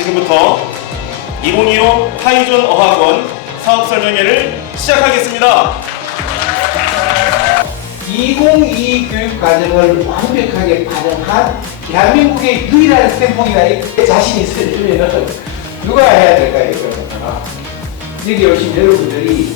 지금부터 2025 타이존 어학원 사업 설명회를 시작하겠습니다. 2022 교육 과정을 완벽하게 반영한 대한민국의 유일한 쌤통이가 자신 있으면 누가 해야 될까요? 이거는 여기 오신 여러분들이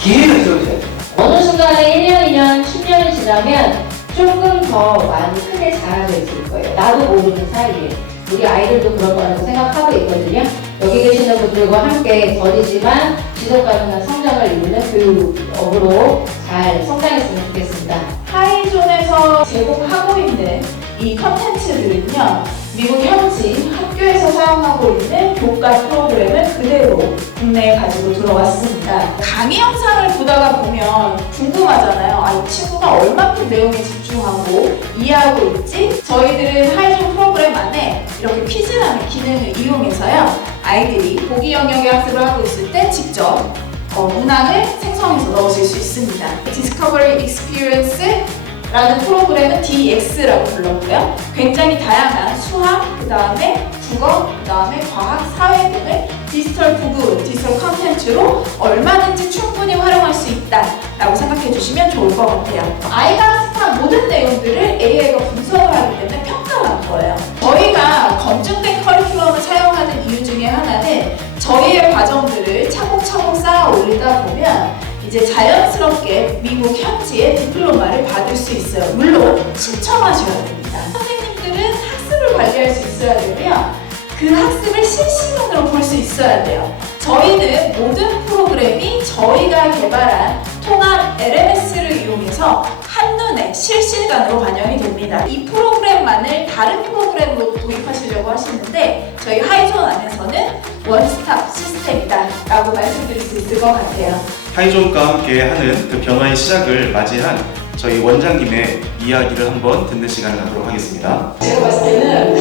기회를 주셔야 돼요. 어느 순간에 1년, 2년, 10년이 지나면 조금 더 많이 크게 자라져 있을 거예요. 나도 모르는 사이에. 우리 아이들도 그럴 거라고 생각하고 있거든요. 여기 계시는 분들과 함께 더디지만 지속 가능한 성장을 이루는 교육업으로 잘 성장했으면 좋겠습니다. 하이존에서 제공하고 있는 이 컨텐츠들은요, 미국 현지 학교에서 사용하고 있는 교과 프로그램을 그대로 국내에 가지고 들어왔습니다. 강의 영상을 보다가 보면 궁금하잖아요. 아, 이 친구가 얼마큼 내용에 집중하고 이해하고 있지? 저희들은 하이존 프로그램 안에 이렇게 퀴즈라는 기능을 이용해서요, 아이들이 보기 영역의 학습을 하고 있을 때 직접 어, 문항을 생성해서 넣으실 수 있습니다. Discovery Experience 라는 프로그램은 DX라고 불렀고요. 굉장히 다양한 수학, 그 다음에 국어, 그 다음에 과학, 사회 등을 디지털 부분, 디지털 컨텐츠로 얼마든지 충분히 활용할 수 있다라고 생각해 주시면 좋을 것 같아요. 아이가 학습한 모든 내용들을 AI가 분석을 하기 때문에 평가하는 거예요. 저희가 검증된 커리큘럼을 사용하는 이유 중에 하나는 저희의 과정들을 차곡차곡 쌓아 올리다 보면 이제 자연스럽게 미국 현지의 디플로마를 받을 수 있어요. 물론 신청하셔야 됩니다. 선생님들은 학습을 관리할 수 있어야 되고요. 그 학습을 실시간으로 볼 수 있어야 돼요. 저희는 모든 프로그램이 저희가 개발한 통합 LMS를 이용해서 한눈에 실시간으로 반영이 됩니다. 이 프로그램만을 다른 프로그램으로 도입하시려고 하시는데 저희 하이존 안에서는 원스톱 시스템이다 라고 말씀드릴 수 있을 것 같아요. 타이존과 함께 하는 그 변화의 시작을 맞이한 저희 원장님의 이야기를 한번 듣는 시간을 갖도록 하겠습니다. 제가 봤을 때는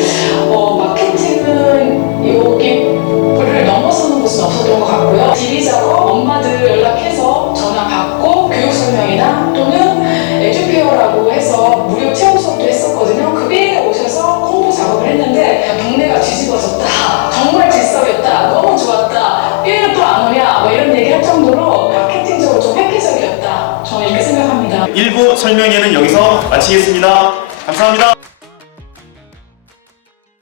어, 마케팅은 여기를 넘어서는 곳은 없었던 것 같고요. 지리자고 엄마들 연락해서 전화 받고 교육 설명이나 또는 에듀페어라고 해서 무료 체험 수업도 했었거든요. 그게 오셔서 홍보 작업을 했는데 동네가 뒤집어졌다. 정말 질석이었다. 너무 좋았다. 삐에는 또안 오냐? 뭐 이런 얘기 할 정도 획기적이었다. 저는 이렇게 생각합니다. 1부 설명회는 여기서 마치겠습니다. 감사합니다.